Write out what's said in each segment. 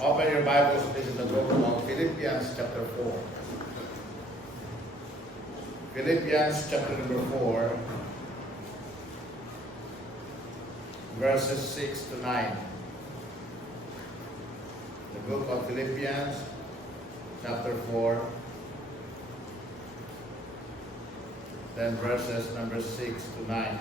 Open your Bibles, please, in the book of Philippians chapter 4. Philippians chapter number 4, verses 6 to 9. The book of Philippians chapter 4, then verses number 6 to 9.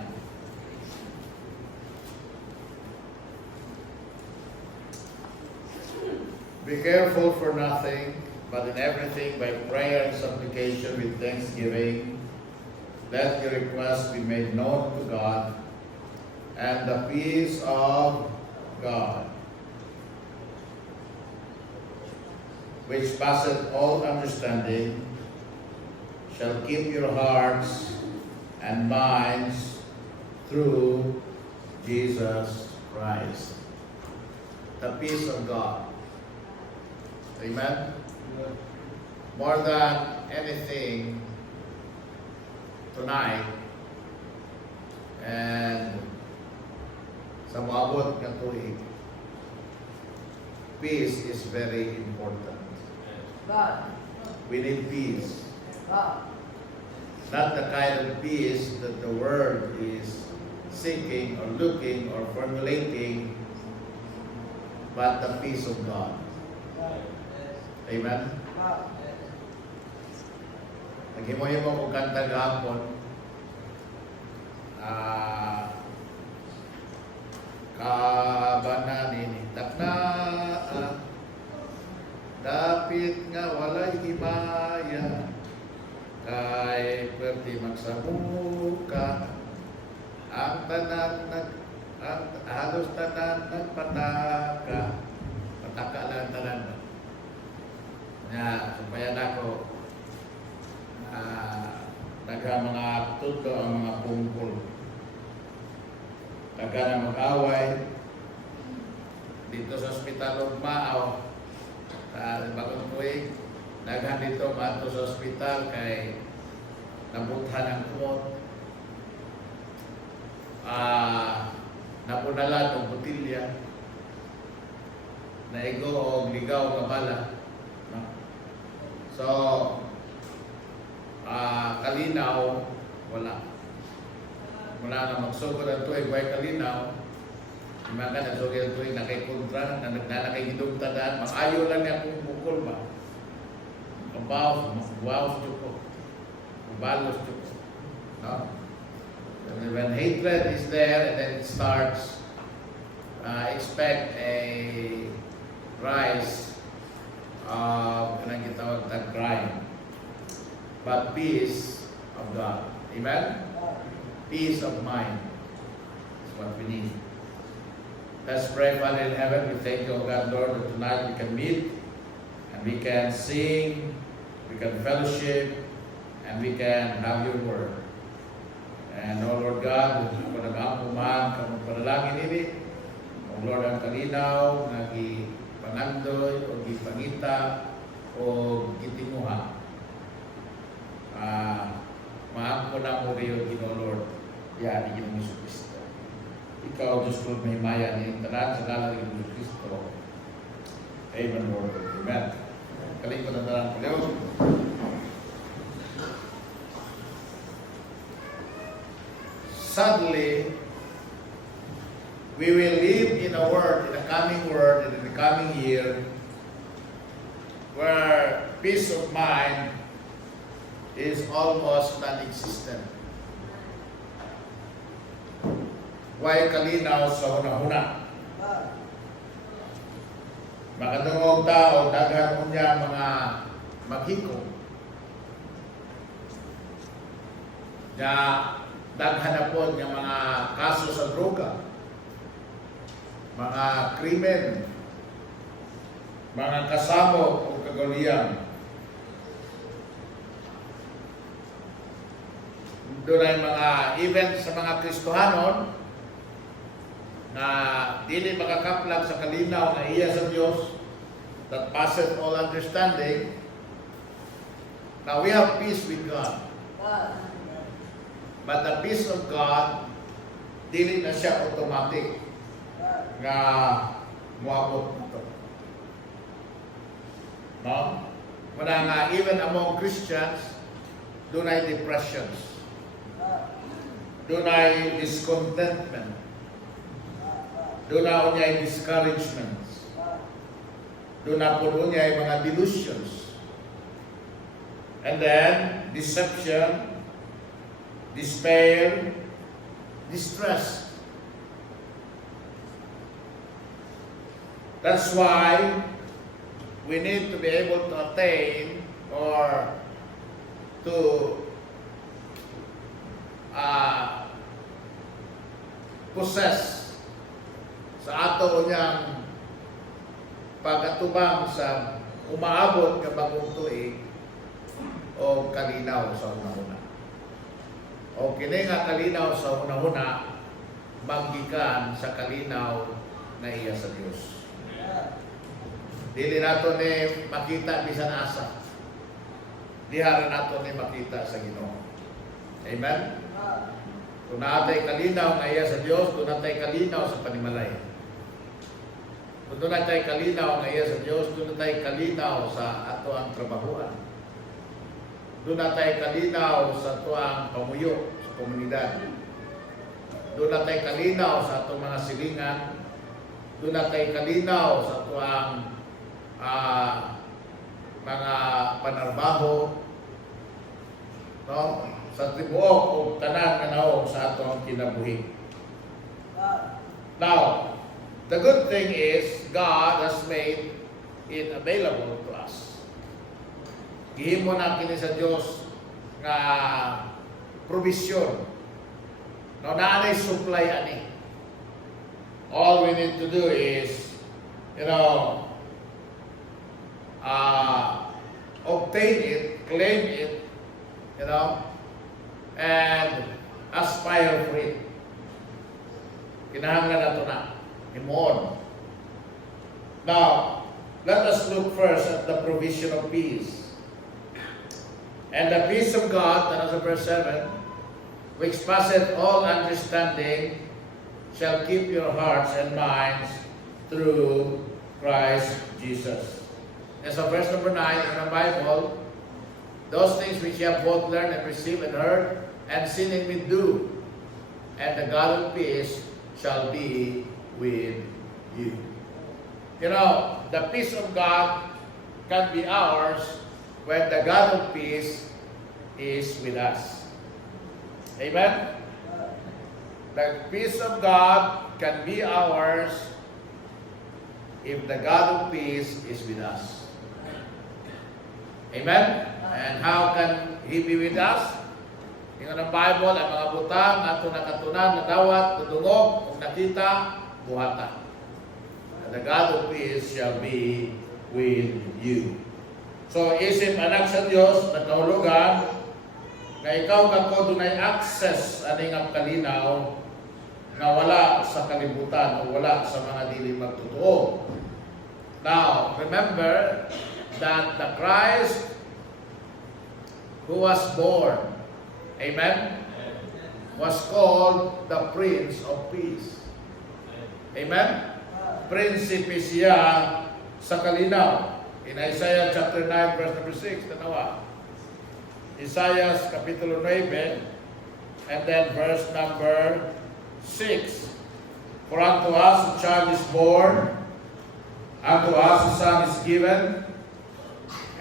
Be careful for nothing, but in everything by prayer and supplication with thanksgiving, let your requests be made known to God, and the peace of God, which passeth all understanding, shall keep your hearts and minds through Jesus Christ. The peace of God. Amen? More than anything, tonight, and sa maabot ng tuig, peace is very important. God. We need peace. God. Not the kind of peace that the world is seeking or looking or formulating, but the peace of God. Amen? God. Naghimo-himo ko kanta gahapon. Kabanan takna dapit nga walay himaya kay perti magsamuka ang halos tanan nagpataka pataka lang tanan na sumpayan ako taga mga tuto ang mga pungkol taga na mag-away dito sa ospital of Maaw sa bagong tuig naghan dito maato sa ospital kay nabuthan ang kumot napunalan ng botilya naigo o ligaw nga bala. So, kalinaw, wala. Mula na magsugod ang tuig, way kalinaw, mga ka nagsugod ang tuig, nakaikontra, nakikidugtadaan, makayo lang niya kung bukol ba. Mabawas chuko. Mabalos chuko. No? And when hatred is there, and then it starts, expect a rise of kanang gitawag na crime, but peace of God. Amen? Peace of mind is what we need. Let's pray. Father in heaven, we thank you, O God, Lord, that tonight we can meet and we can sing, we can fellowship, and we can have your word. And O Lord God, ako nag-aampuman, kamong panalangin ini, O Lord, ang kalinaw, pangandoy o gipangita o gitimuha. Maangko na mo rin yung Ginoo Lord. Yan, Ginoo Yesu Cristo. Ikaw, Diyos Lord, may maya ni tanan sa ngalan ng Ginoo Cristo. Amen, Lord. Amen. Kaling ko na tanan ko. Leo. Sadly, we will live in a world, in the coming world, in the coming year, where peace of mind is almost non-existent. Way kalinaw sa una-una. Makadungog tao, daghan niya mga maghiko. Na daghan na po niya mga kaso sa droga. Mga krimen, mga kasamo o kagalian. Doon ay mga event sa mga Kristohanon na dili makakaplag sa kalinaw na iya sa Diyos that passeth all understanding. Now we have peace with God. But the peace of God, dili na siya automatic nga muabot nito. No? Muna nga, even among Christians, dunay depressions. Dunay discontentment. Dunay unyay discouragements. Dunay po unyay mga delusions. And then, deception, despair, distress. That's why we need to be able to attain or to possess sa ato unyang pag-atubang sa umaabot nga bagong tuig o kalinaw sa una-una. O kini nga kalinaw sa una-una, maggikan sa kalinaw na iya sa Dios. Dili nato ni makita bisan asa. Diha nato ni makita sa Ginoo. Amen? Kung naatay kalinaw nga iya sa Dios, kung naatay kalinaw sa panimalay. Kung naatay kalinaw nga iya sa Dios, kung naatay kalinaw sa ato ang trabahuan. Doon natin kalinaw sa tuang pamuyo sa komunidad. Doon natin kalinaw sa atong mga silingan. Doon natin kalinaw sa tuang mga panarbaho. No? Sa tibuok o tanan kanaog sa atong kinabuhi. Now, the good thing is God has made it available to us. Gihimo na kini sa Dios nga provision. No, naanay supply ani. All we need to do is, obtain it, claim it, and aspire for it. Kinahanglan nato na. Himoon. Now, let us look first at the provision of peace. And the peace of God, that is verse 7, which passeth all understanding, shall keep your hearts and minds through Christ Jesus. And so verse number 9 in the Bible, those things which ye have both learned and received and heard, and seen in me do, and the God of peace shall be with you. The peace of God can be ours when the God of peace is with us. Amen? The peace of God can be ours if the God of peace is with us. Amen? And how can He be with us? Tingnan ng Bible, ang mga butang, ato nakatunan, nadawat, nadungog, kung nakita, buhata. And the God of peace shall be with you. So, isip anak sa Diyos, nagkahulugan, na ikaw kako dunay access aning ang kalinaw na wala sa kalibutan o wala sa mga dili magtotoo. Now, remember that the Christ who was born, amen, was called the Prince of Peace. Amen? Prinsipe siya sa kalinaw. In Isaiah chapter 9, verse number 6, tanawa. Isaiah kapitulo 9, and then verse number 6. For unto us a child is born, unto us a son is given,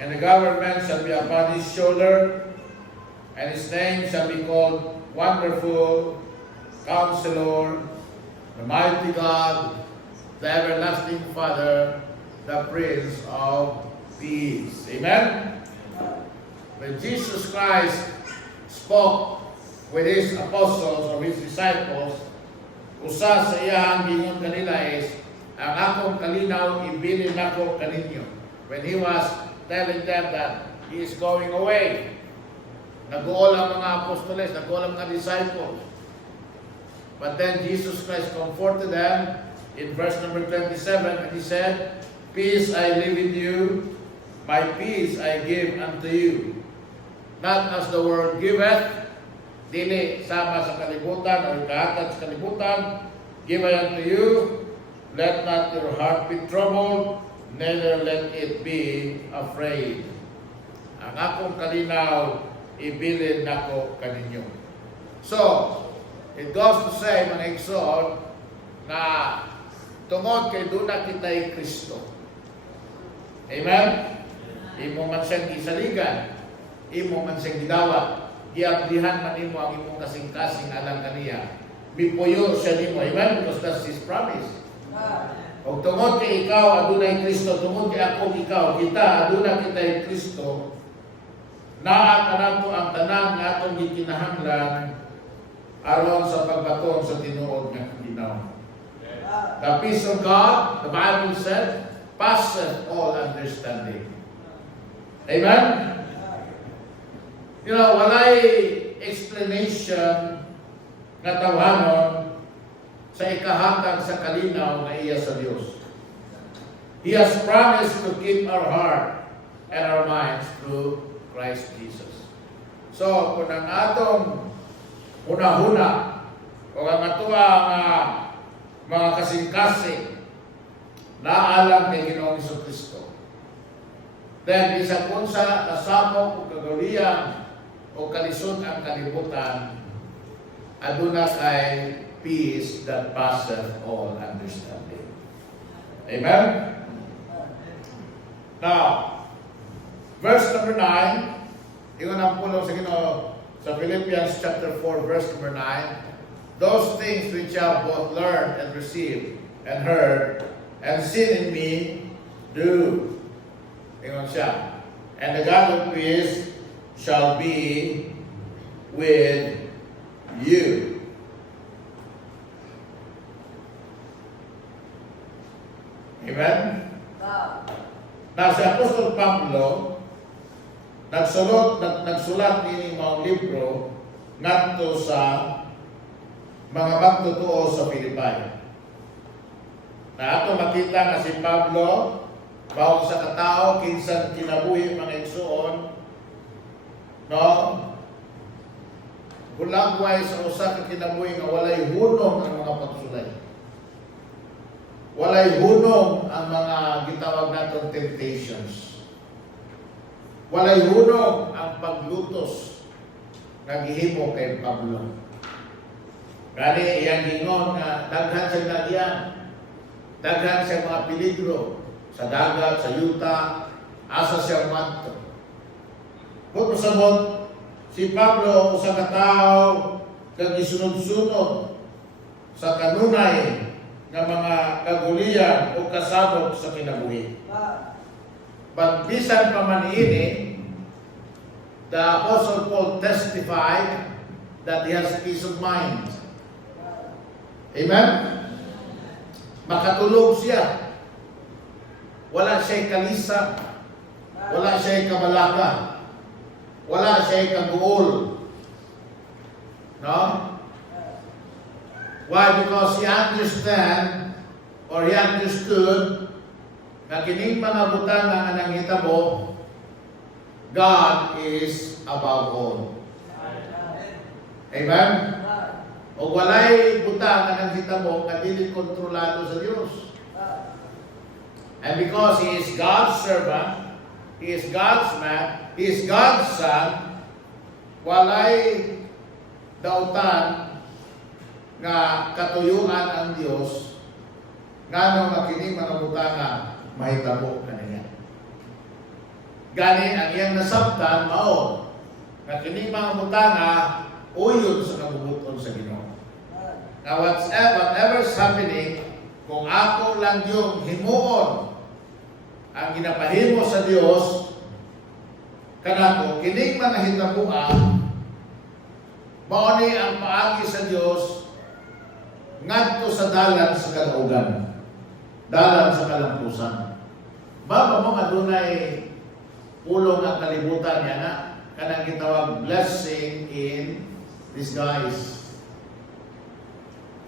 and the government shall be upon his shoulder, and his name shall be called Wonderful, Counselor, the Mighty God, the Everlasting Father, the Prince of Peace. Amen? When Jesus Christ spoke with His apostles or His disciples, usa sa iyang gingon kanila is, ang akong kalinaw ibilin nako kaninyo. When He was telling them that He is going away, nag-uol ang mga apostoles, nag-uol ang mga disciples. But then Jesus Christ comforted them in verse number 27, and He said, Peace I leave with you, my peace I give unto you. Not as the world giveth, dili sama sa kalibutan o ikahatag sa kalibutan, give I unto you, let not your heart be troubled, neither let it be afraid. Ang akong kalinaw, ibilin nako kaninyo. So, it goes to say, mga igsoon, na tungod kay duna kita'y Kristo. Amen? Imo man siyang gisaligan, imo man siyang gidawat, giablihan man imo ang imong kasing-kasing alang kaniya. Mipuyo siya nimo, amen? Because that's His promise. O tungod kay ikaw, adunay Kristo, tungod kay ako, ikaw, kita, aduna kita'y Kristo, naa kanato ang tanan nga atong gikinahanglan aron sa pagbaton sa tinuod nga ginawa. The peace of God, the Bible said, passeth all understanding. Amen? You know, walay explanation nga tawanon sa ikahatag sa kalinaw na iya sa Dios. He has promised to keep our heart and our minds through Christ Jesus. So, kung ang atong una-huna o ang atuwa mga kasing-kasing naalang kay Ginoong Jesucristo, then bisag unsa kasamo o kagawliyan o kalisod ang kalibutan, aduna kay peace that passeth all understanding. Amen? Now, verse number 9, ingon ang pulong sa Ginoo sa Philippians chapter 4, verse number 9, those things which you have both learned and received and heard and seen in me, do. Ingon siya. And the God of peace shall be with you. Amen? Na si Apostol Pablo nagsulat nining mga libro ngadto sa mga magtotoo sa Pilipay. Na ato makita nga si Pablo bawang sa katao kinsan kinabuhi mga igsoon, no? Hulagway sa usa ka kinabuhi nga walay hunong ang mga pagsulay. Walay hunong ang mga gitawag natong temptations. Walay hunong ang paglutos nga gihimo kay Pablo. Gani iyang gingon nga daghan siya nagyan, daghan siya mga peligro sa dagat, sa yuta, asa siya umadto. Kung pasabot, si Pablo usa ka tawo kag gisunod-sunod sa kanunay ng mga kagulian o kasabot sa kinabuhi. But bisan pa man ini, the Apostle Paul testified that he has peace of mind. Amen? Makatulog siya. Wala siya'y kalisa. Wala siya'y kabalaka. Wala siya'y kaguol. No? Why? Because he understand or he understood na kining mga butang nga nanghitabo, God is above all. Amen? O walay butang nga nanghitabo nga dili kontrolado sa Dios. And because he is God's servant, he is God's man, he is God's son, walay dautan nga katuyuan ang Dios ngano nga kini mga butanga mahitabo kaniya. Gani ang iyang nasabtan mao nga kini mga butanga uyon sa kabubuton sa Ginoo. Now whatever's happening, kung ako lang yung himuon ang ginapahimo sa Dios kanako kining mga hitabuan, mao ni ang paagi sa Dios ngadto sa dalan sa kalaugan, dalan sa kalampusan. Baba mo adunay pulong ang kalibutan niya na kanang gitawag blessing in disguise.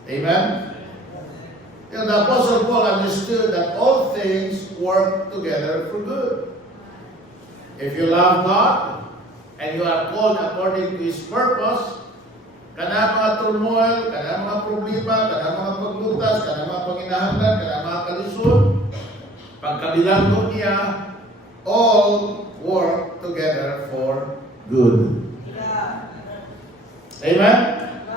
Amen? You know, the Apostle Paul understood that all things work together for good. If you love God and you are called according to His purpose, kana mga turmoil, kana mga problema, kana mga paglutas, kana mga panginahanglan, kana mga kalisod, pagkabilanggo niya, all work together for good. God. Amen?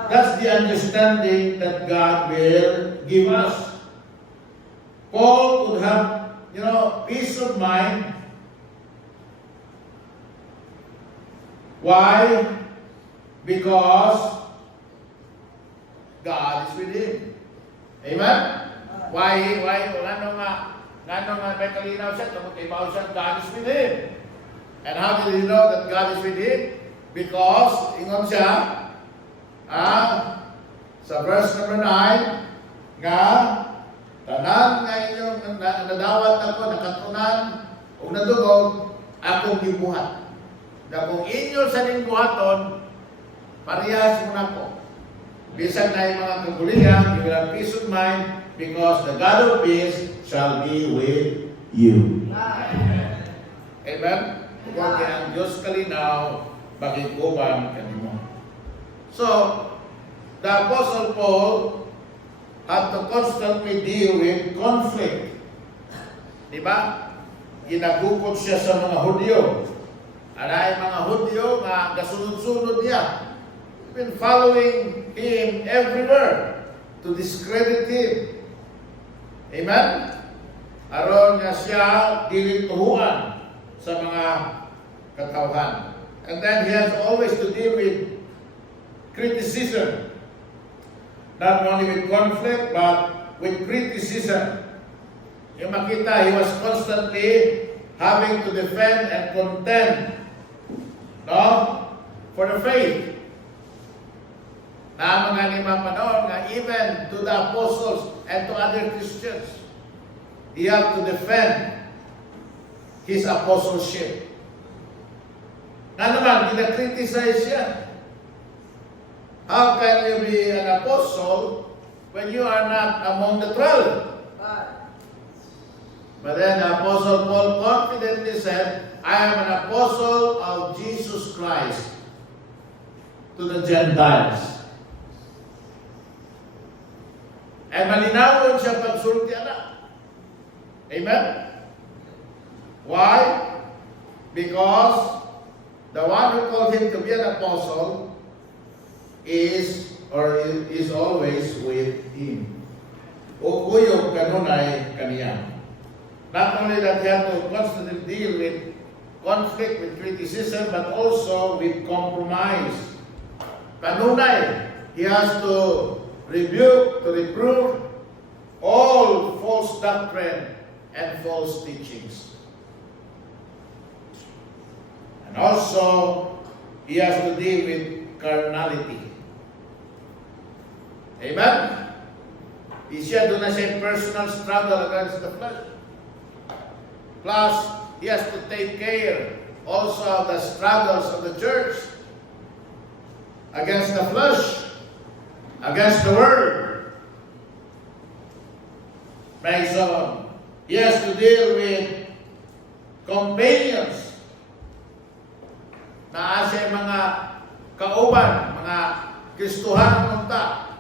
That's the understanding that God will give us. Paul could have, peace of mind. Why? Because God is with him. Amen? Why, ano nga may kalinaw siya, tungkol kay Paul siya, God is with him. And how did he know that God is with him? Because, ingon siya, sa verse number 9, nga, tanan nga inyong nadawat ako, nakatunan, o nadugog, akong gibuhat. Na kung inyo sa ning buhaton, parehas mo na ko. Bisan na yung mga kagulihan, you will have peace of mind, because the God of peace shall be with you. Amen? Kung kaya ang Diyos kalinaw, bagikuban kanimo. So, the Apostle Paul had to constantly deal with conflict. Diba? Ginagukot siya sa mga Hudyo. Aray mga Hudyo nga gasunod-sunod niya. Been following him everywhere to discredit him. Amen? Aron nga siya dilituhuan sa mga katawhan. And then he has always to deal with criticism. Not only with conflict, but with criticism. Yung makita, he was constantly having to defend and contend, for the faith. Na mga lima panahon nga even to the apostles and to other Christians, he had to defend his apostleship. Nga naman, ginakriticize siya. How can you be an apostle when you are not among the 12? God. But then the Apostle Paul confidently said, I am an apostle of Jesus Christ to the Gentiles. And malinawon siya pagsulti anak. Amen? Why? Because the one who called him to be an apostle is always with him. O kuyog kanunay kaniya. Not only that he had to constantly deal with conflict, with criticism, but also with compromise. Kanunay, he has to rebuke, to reprove all false doctrine and false teachings. And also, he has to deal with carnality. Amen? Doon na siya personal struggle against the flesh. Plus, he has to take care also of the struggles of the church against the flesh, against the world. So, he has to deal with companions na siya mga kauban, mga Kristuhan munta,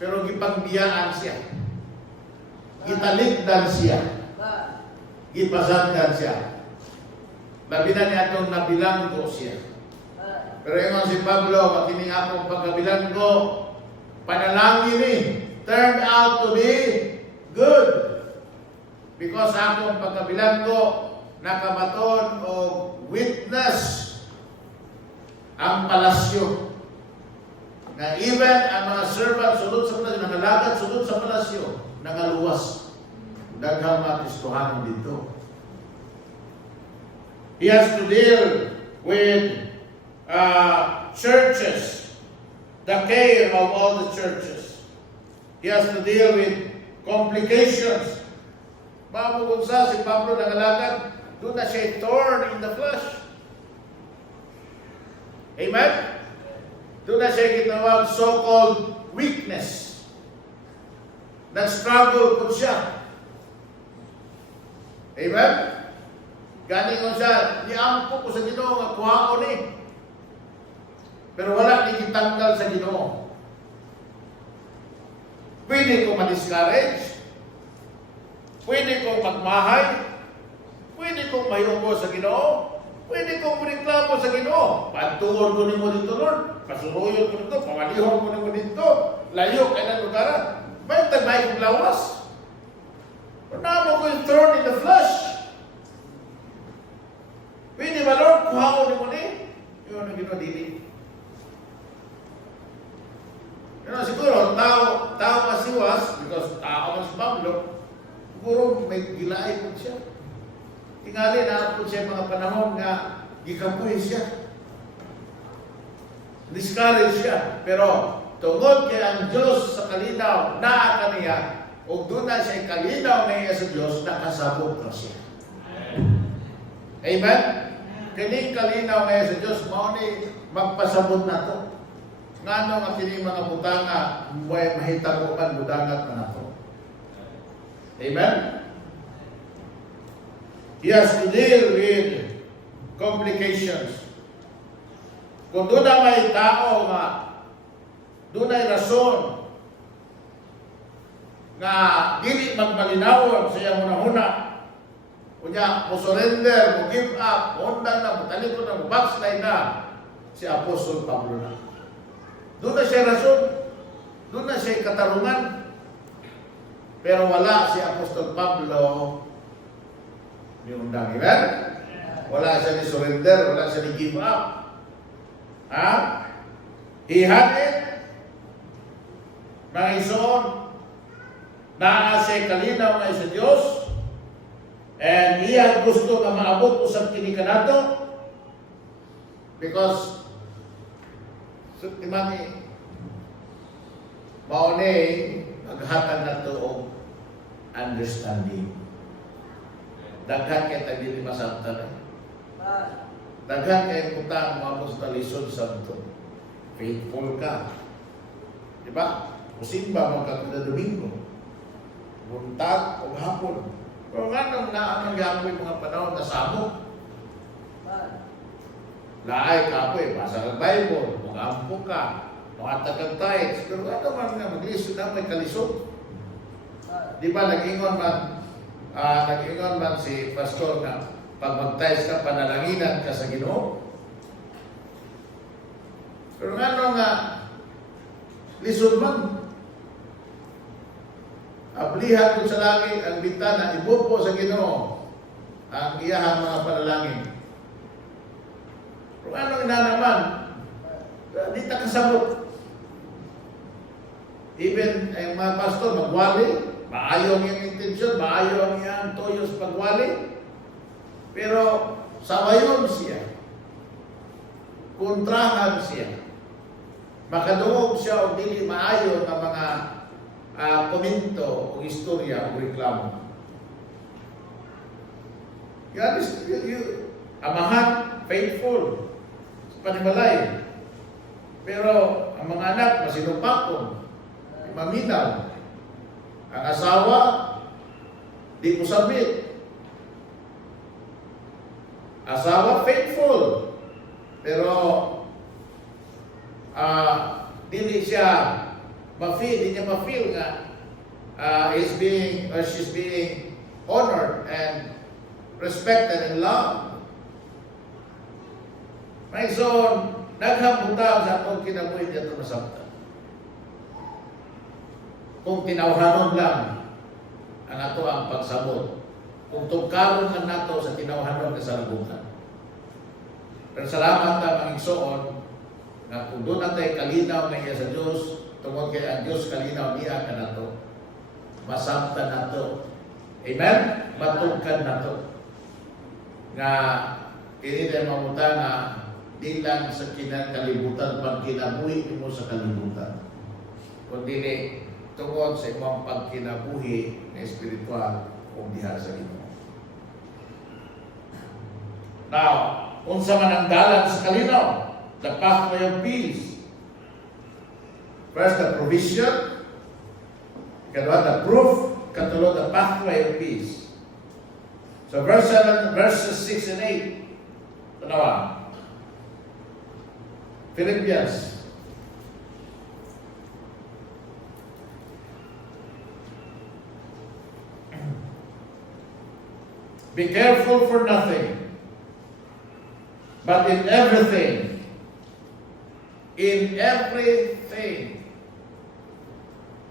pero gipangbiyaan siya. Gitalikdan siya. Gipasatgan siya. Labi na niya itong nabilanggo siya. Pero yung si Pablo, makining akong pagkabilanggo, panalangin ni, turned out to be good. Because akong pagkabilanggo, nakabaton o witness ang palasyo. Na even ang mga servant sulod sa palasyo, nakalagad sulod sa palasyo, nakaluwas. Daghang mga Kristohanon dito. He has to deal with churches, the care of all the churches. He has to deal with complications. Mabukod sa si Pablo nakalagad, doon na siya torn in the flesh. Amen? Doon na siya ginawag so-called weakness. Nag-struggle po siya. Amen? Ganing ko siya, niampo ko sa Ginoo nga kuhaon ni. Pero wala ni kitanggal sa Ginoo. Pwede ko ma-discourage. Pwede ko magmahay. kong mayuko sa Ginoo. Pwede kong reklamo sa Ginoo. Patuon ko nimo dito, Lord. Pasuruyon ko nito, pamalihon ko nimo dito. Layo kay na lugar. Bantag may kong lawas. Kunamo ko yung thorn in the flesh. Pwede ba, Lord? Kuhaon nimo ni? Yun ang Ginoo dili. Siguro, tao masiwas, because tao man si Pablo, siguro may gilaay po siya. Tingali na po siya mga panahon nga gikapoy siya. Discourage siya. Pero tungod kay ang Diyos sa kalinaw na kaniya, o doon na siya kalinaw na iya sa Diyos, nakasabot na siya. Amen? Kining kalinaw na iya sa Diyos, mauni magpasabot na to. Nga nung ang kining mga butanga, may mahitabo man budangat na to. Amen? He has to deal with complications. Kung doon na may tao nga, doon ay rason nga dili magmalinawon sa iyang una-una, kunya mo surrender, mo give up, undang na, mo talikod na, mo backslide na, si Apostol Pablo na. Doon na siya rason, doon na siya katarungan. Pero wala si Apostol Pablo ni undang. Amen? Wala siya ni surrender, wala siya ni give up. Ha? He had it. Mga ison, naasay kalinaw nga sa Diyos, and iya gusto nga maabot usab kini kanato, because so, imani mauni maghatag nato og understanding. Daghan kay tagili masabtan. Daghan kay utang mo sa lisod sabto. Faithful ka. Di ba? Musimba mo kada Domingo. Buntag o hapon. Pero nga nang gapoy mga panahon na sabot. Laay ka po basa ng Bible, mag-ampo ka, makatag kang tithes. Pero ano man nga, mag-lisod na may kalisod. Di ba, nag-ingon man si Pastor na pag mag-tithes ka, panalanginan ka sa Ginoo. Pero nga, lisod man. Ablihan ko sa langit ang bintana, ibupo sa Ginoo ang iyahang mga panalangin. Kung anong naman, di ta kasabot. Even ang mga pastor, magwali, maayo ang iyang intensyon, maayo ang iyang toyo sa pagwali. Pero sawayon siya. Kontrahan siya. Makadungog siya o dili maayo ng mga komento o istorya o reklamo. Amahan, faithful, panimalay. Pero ang mga anak, masinupakon, maminaw. Ang asawa, di mo sabit. Asawa, faithful. Pero, dili siya di niya ma-feel nga she's being honored and respected and loved. May son, naghambutan sa atong kinabuhi dito masabtan. Kung tinawhanon lang ang ato ang pagsabot, kung tungkaron lang nato sa tinawhanon kasalabutan. Pero salamat ang ang igsoon na kung doon natin kalinaw na iya sa Diyos, tungkol kay ang Diyos kalinaw niya ka nato, masabtan nato. Amen? Matugkan nato. Nga, kini tayo mamuta nga, di lang sa kinakalibutan, pag kinabuhi mo sa kalibutan. Kundi tungkol sa imong pagkinabuhi na espiritual o diha sa Ginoo. Now, unsa man ang dalan sa kalinaw, the pathway of peace. First, the provision. Ikalawa, the proof. Katulo, the pathway of peace. So, verses 6 and 8. Tanawa. Philippians. Be careful for nothing, but in everything,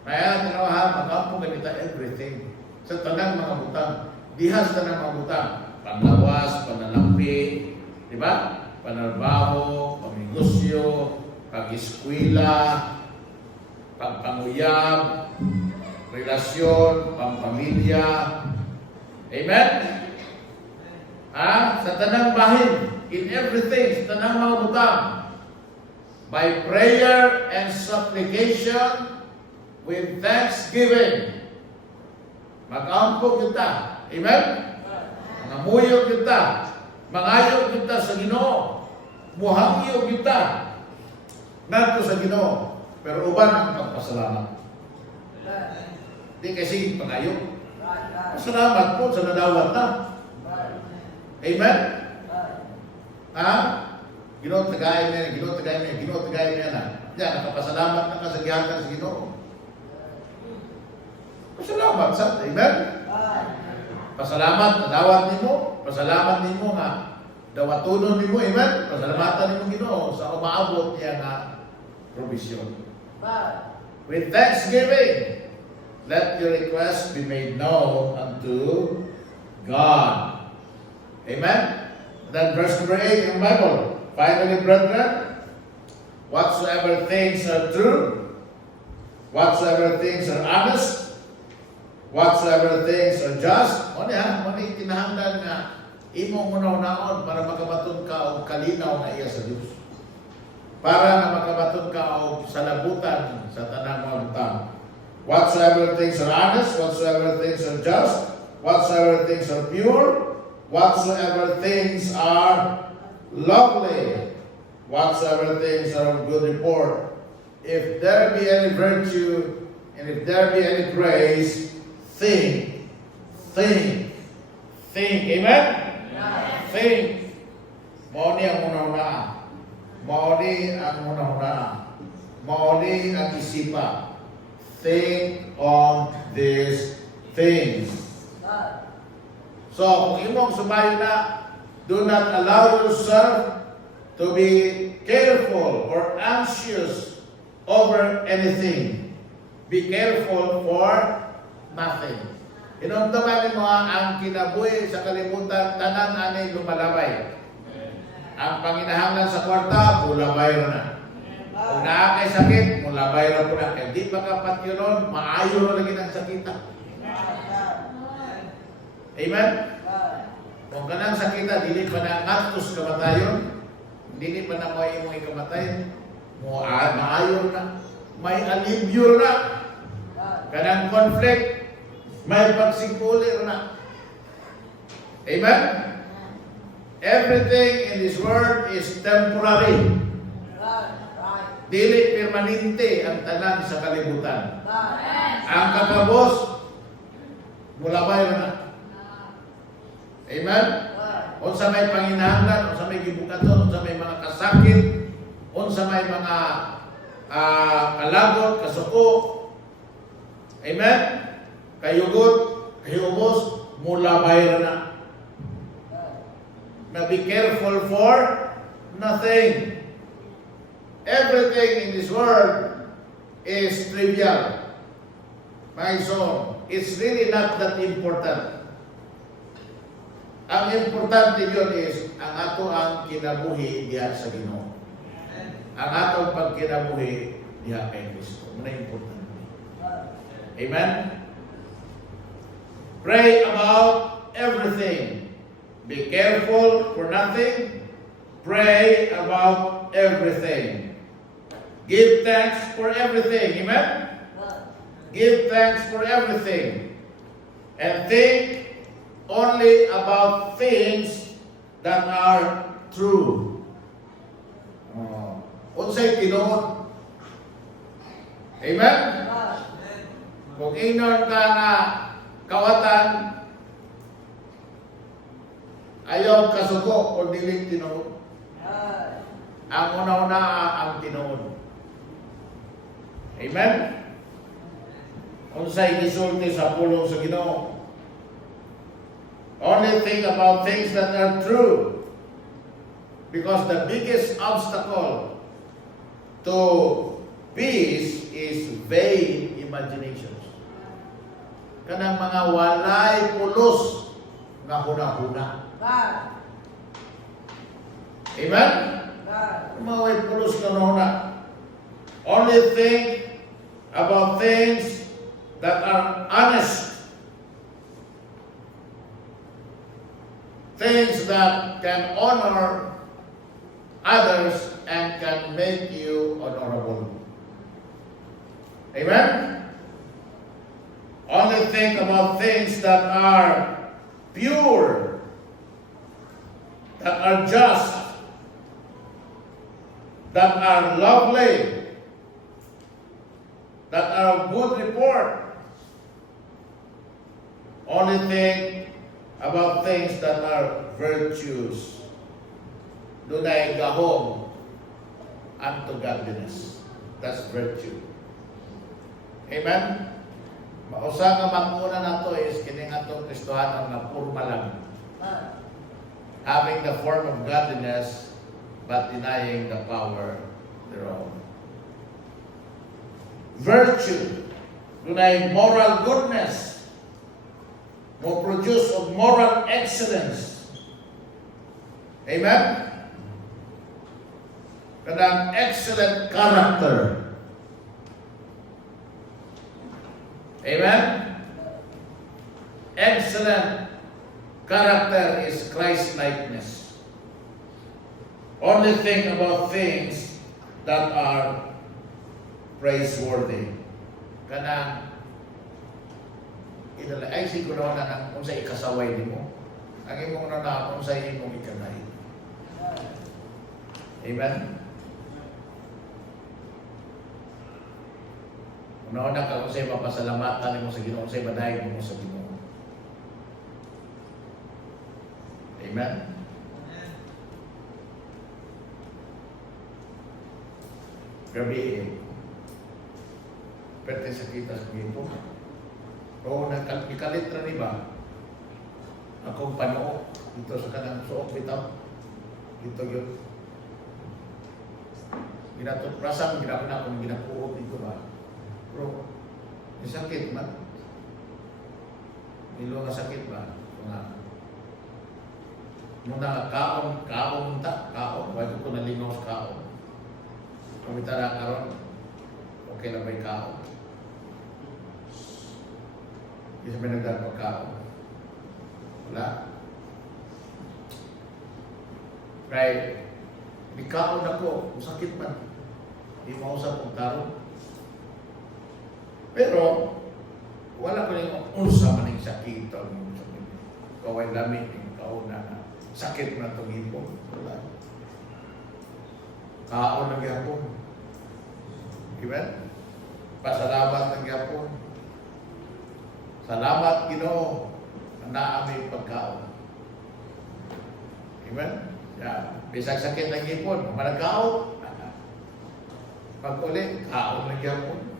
kaya tinawahan, magampo ganita everything. Sa tanang mga butang, dihas tanang mga butang, panlawas, panalampi, di ba? Panarbaho, pamigosyo, pag-eskwela, pagpanguyab, relasyon, pampamilya. Amen? Sa tanang bahin, in everything, sa tanang mga butang, by prayer and supplication with thanksgiving. Mag-ampo kita. Amen? Mangamuyo kita. Mangayo kita sa Ginoo. Muhangyo kita. Nato sa Ginoo. Pero uban ang pagpasalamat. Di kasi pangayo. Salamat po sa nadawat na. Amen? Ginoo tagay niya, Ginoo tagay niya, Ginoo tagay niya na. Yan, nakapasalamat na ka sa gihatag sa Ginoo. Pasalamat sa, amen? Pasalamat, nadawat nimo, pasalamat nimo nga dawatunon nimo, amen? Pasalamatan nimo Ginoo sa umaabot niya nga provision. With thanksgiving, let your request be made known unto God. Amen? Then verse number 8 in the Bible. Finally, brethren, whatsoever things are true, whatsoever things are honest, whatsoever things are just, mani kinahanglan nga imong unaw-unaon para makabaton ka og kalinaw na iya sa Dios. Para na makabaton ka og salabutan sa tanang mga butang. Whatsoever things are honest, whatsoever things are just, whatsoever things are pure, whatsoever things are lovely, whatsoever things are of good report, if there be any virtue, and if there be any praise, think. Amen? Think. Mauni ang una-una. Mauni ang una-una. Mauni ang isipa. Think on these things. So, kung imong sumayo na, do not allow yourself to be careful or anxious over anything. Be careful for nothing. Inumtaman mo ang kinabuhi sa kalimutan, tanan anay lumalabay. Ang panginahanglan sa kwarta, mulabay na. Kung naakay sakit, mulabay na po na. Kaya di makapat yun nun, maayo na lagi ng sakita. Amen? Kung kanang sakita, dili pa na ngatos kamatayon, dili pa na may imong ikamatay, maayo na. May alibyo na. Kanang conflict, may pagsingkuli na. Amen? Everything in this world is temporary. Dili permanente ang tanan sa kalibutan. Ang kakabos, mulabay na. Amen? Unsa may panginahanglan, unsa may gibukaton, unsa may mga kasakit, unsa may mga kalagot, kasuko. Amen? Kayugot, kayubos, mulabay na. Now be careful for nothing. Everything in this world is trivial. My son, it's really not that important. Ang importante yun is ang ato ang kinabuhi diha sa Ginoo. Ang atong pagkinabuhi diha kay Kristo. Muna importante. Amen? Pray about everything. Be careful for nothing. Pray about everything. Give thanks for everything. Amen? Give thanks for everything. And think only about things that are true. Unsay tinuod? Amen? Kung inon ka na kawatan, ayaw kasuko o dili tinuod. Ang una-una ang tinuod. Amen? Unsay gisulti sa pulong sa Ginoo. Only think about things that are true. Because the biggest obstacle to peace is vain imaginations. Kanang mga walay pulos nga huna-huna. God. Amen? God. Mga walay pulos nga huna. Only think about things that are honest. Things that can honor others and can make you honorable. Amen? Only think about things that are pure, that are just, that are lovely, that are of good report. Only think about things that are virtues. Dunay gahom unto godliness. That's virtue. Amen? Mausa nga manguna nato is kining atong Kristohanon nga purma lang. God. Having the form of godliness but denying the power thereof. Virtue. Dunay moral goodness. Mo produce of moral excellence. Amen? Kanang excellent character. Amen? Excellent character is Christ-likeness. Only think about things that are praiseworthy. Kanang ay siguro na ng kung sa ikasaway din mo. Ang imong na kung sa imong ikanay. Amen? Una-una ka kung sa'yo mapasalamatan mo sa Ginoo, sa'yo madahig mo sa Ginoo. Amen? Grabe eh. Pwede sa kita sa Ginoo. O nagkalitra ni ba? Akong panoo dito sa kanang suok bitaw. Dito yun. Ginatutprasan, ginakuna kung ginakuot dito ba? Pero, may sakit man. Nilo nga sakit ba? Nga. Muna kaon ta, kaon. Wala ko nalingaw sa kaon. Kumita na karon, okay na ba yung kaon? Hindi sabi nagdaan pagkaon. Wala. Right. Di kaon ako, masakit man. Di mausap ang tarong. Pero, wala ko yung unsa man yung sakit. Kaway lamig yung kaon na sakit na itong ipon. Wala. Kaon na gyapon. Amen? Pasalamat ng gyapon. Salamat, Ginoo, na aming pagkaon. Amen? Yeah. Bisag sakit ng ipon, managkaon. Pag ulit, kaon ng yapon.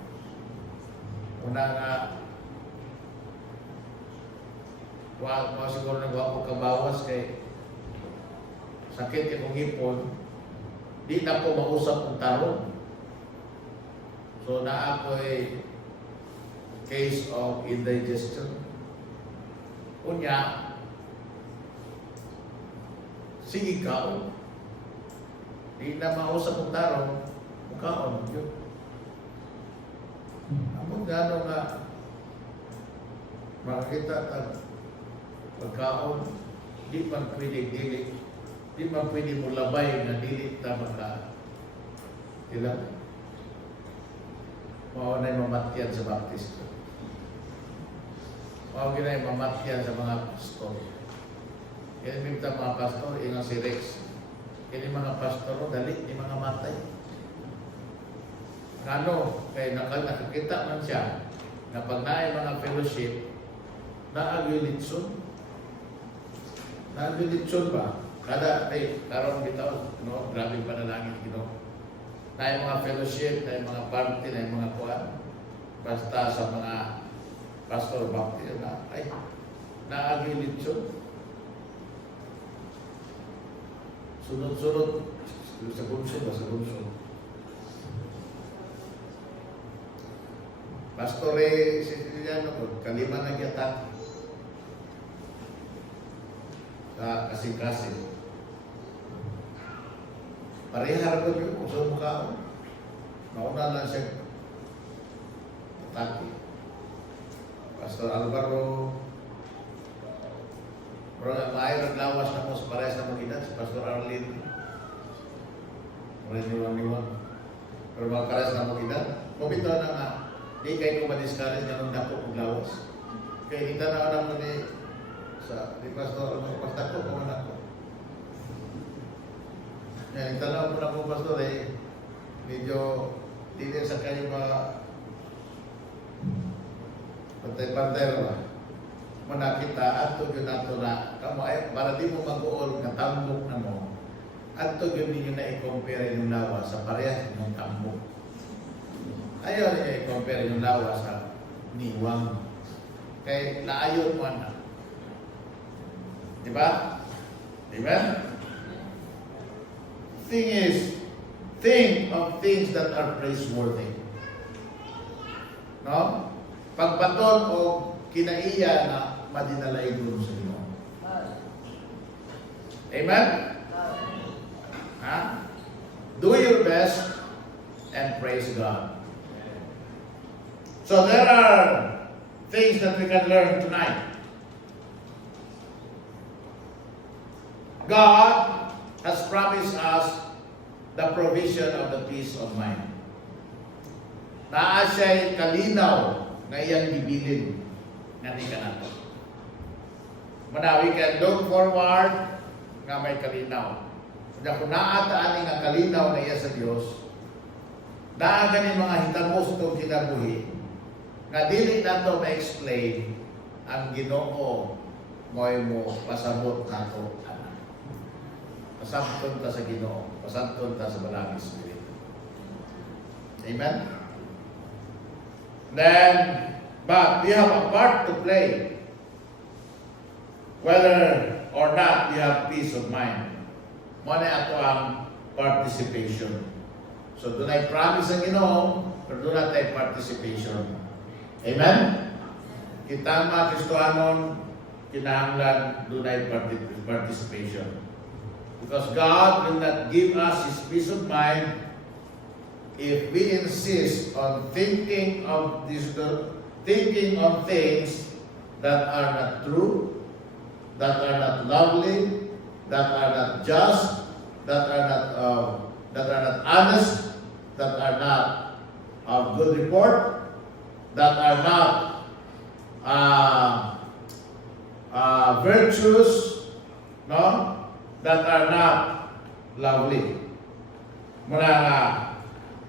Una nga, wala siguro nagwa ko kabawas kay sakit yung ipon, di na po mausap ang tarong. So na ako'y case of indigestion. Unya, sige kaon. Di na mausap ang tarong, kaon. Yun. Among gano'n nga, makakita tag pagkaon, di man pwede dili. Di man pwede mo labay na dili ta maka ilang. Mao na mamatyan sa baptisto. Mao ginay mamatyan sa mga pastor. Kaya minta mga pastor, inang si Rex. Kaya mga pastor, dali, di mga matay. Ano, kaya nakakita man siya na pag naay mga fellowship, naagilitson. Naagilitson ba? Kada, karon bitaw, no? Grabe panalangin, Naay mga fellowship, naay mga party, naay mga kuwan. Basta sa mga pastor baptist na, ay, naagilitson. Sunod-sunod. Sa bunso ba? Sa bunso. Pastor Siciliano ko, kalima na giyatak. Sa kasing-kasing. Parehar ko yun, kung saan mo kaon. Nauna lang siya atake. Pastor Alvaro, pero maayon naglawas na mo sa parehas na mga edad, si Pastor Arlene. Maraming niwang-niwang. Pero mga parehas na mga edad, mabito na nga, di kayo ko ma-discourage na nung dako kong lawas. Kaya kita na alam mo ni Pastor, pagtako ko man ako. Yan, italaw mo na po, Pastor, medyo hindi sa kayo pantay-pantay ba? Manakita, ato yun ato na, para di mo mag-uol na tambok na mo, ato yun ninyo na i-compare yung lawa sa parehas ng tambok. Ayaw niya i-compare yung lawa sa niwang. Kaya naayon mo na. Diba? Amen? Thing is, think of things that are praiseworthy. No? Pagbaton o kinaiya na madinalay doon sa Ginoo. Amen? Ha? Do your best and praise God. So there are things that we can learn tonight. God has promised us the provision of the peace of mind. Naa siya'y kalinaw na iyang bibilin nga di ka nato. Muna, we can look forward nga may kalinaw. Kaya kung naataan nga kalinaw na iya sa Diyos, naaganin mga hitamos itong kinabuhi, nga dili nato ma-explain ang Ginoo mo pasabot nato. Pasabton ta sa Ginoo, pasabton ta sa Balangis Spirit. Amen? Then, but we have a part to play. Whether or not we have peace of mind. Muna ato ang participation. So, doon ay promise ang Ginoo, pero doon natin participation. Amen? Kita mga Kristohanon, kinahanglan doon ay participation. Because God will not give us His peace of mind if we insist on thinking on things that are not true, that are not lovely, that are not just, that are not honest, that are not of good report, that are not virtuous, no? That are not lovely. Muna nga,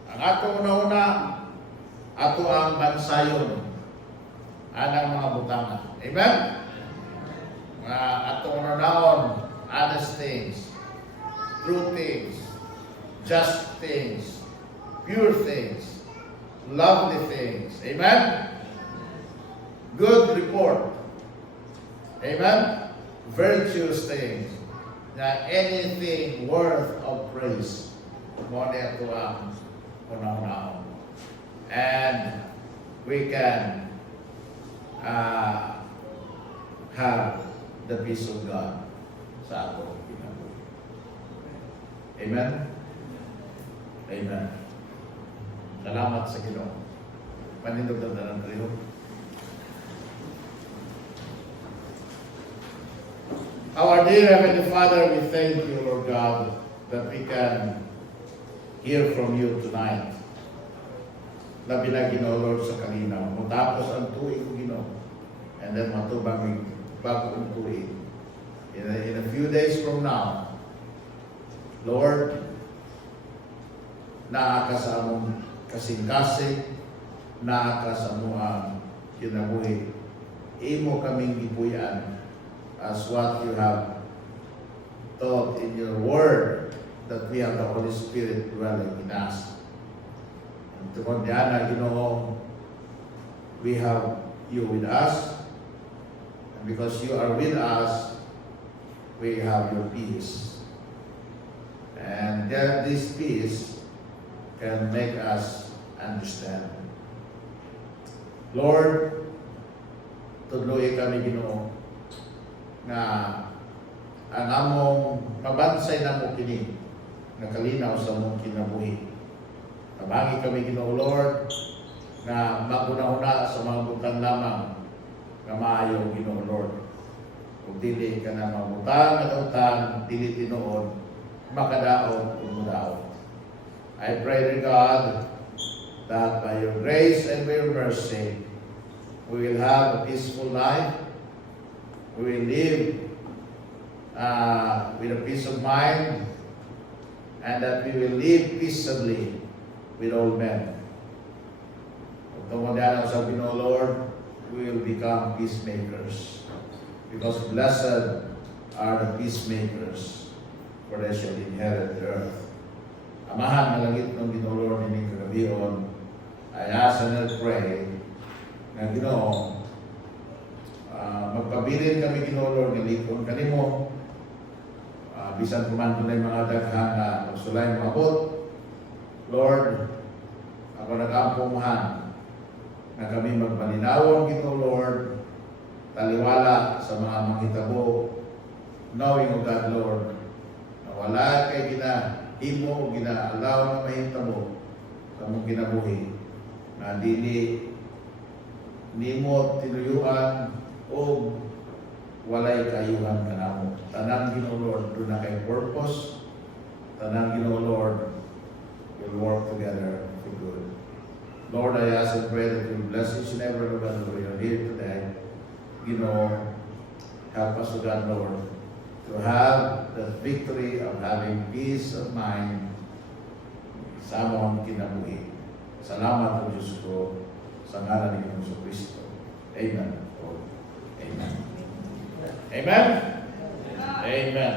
ang ato una-una, ato ang bansayon, anang mga butangan. Amen? Mga ato una-naon, honest things, true things, just things, pure things, lovely things. Amen? Good report. Amen? Virtuous things. Na anything worth of praise. Muna ito ang una-una. And we can have the peace of God sa ato. Amen? Amen. Salamat sa Ginoo. Panindog na ng kayo. Our dear Heavenly Father, we thank you, Lord God, that we can hear from you tonight. Labi na Ginoo, Lord, sa kalinaw. Matapos ang tuig ko, Ginoo. And then matubang bagong tuig. In a few days from now, Lord, naakasamong kasing-kasing, naakasamong ang kinabuhi. Imo kaming gipuyan as what you have taught in your word, that we have the Holy Spirit dwelling in us. And tungkol diyan, Ginoo, we have you with us, and because you are with us, we have your peace. And that this peace can make us understand. Lord, tudloy kami Ginoo nga ang among mabansay na mo kini nga kalinaw sa among kinabuhi. Tabangi kami Ginoo Lord nga maguna-una sa mga butang lamang nga maayo Ginoo Lord. Kung dili ka na mamutang at utang, dili tinuod, makadaot o mudaot. I pray to God that by your grace and by your mercy, we will have a peaceful life. We will live with a peace of mind, and that we will live peaceably with all men. Kung tumandanan sa Ginoo Lord, we will become peacemakers. Because blessed are the peacemakers, for they shall inherit the earth. Amahan na langit ng Ginoo Lord ni kagabion, I ask and I pray na Ginoo, magpabilin kami Ginoo Lord, nilikon kanimo, bisan kumanto na yung mga daghang na magsulay mabot. Lord, ako nag-ampumahan na kami magpaninawon Ginoo Lord, taliwala sa mga manghitabo, knowing of God Lord, na wala kay ginahimo, ginaalaw na mahitabo sa mong kinabuhi, na dili nimo tinuyuan o walay kayuhan kanamo. Tanang Ginoo Lord, doon na kay purpose. Tanang Ginoo Lord, will work together for good. Lord, I ask and pray that you bless each and every one who are here today. Help us, O God, Lord, to have the victory of having peace of mind sa among kinabuhi. Salamat o Diyos ko sa ngalan ni Hesus Kristo. Amen. Amen. Amen? Amen.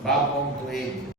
Bagong tuig.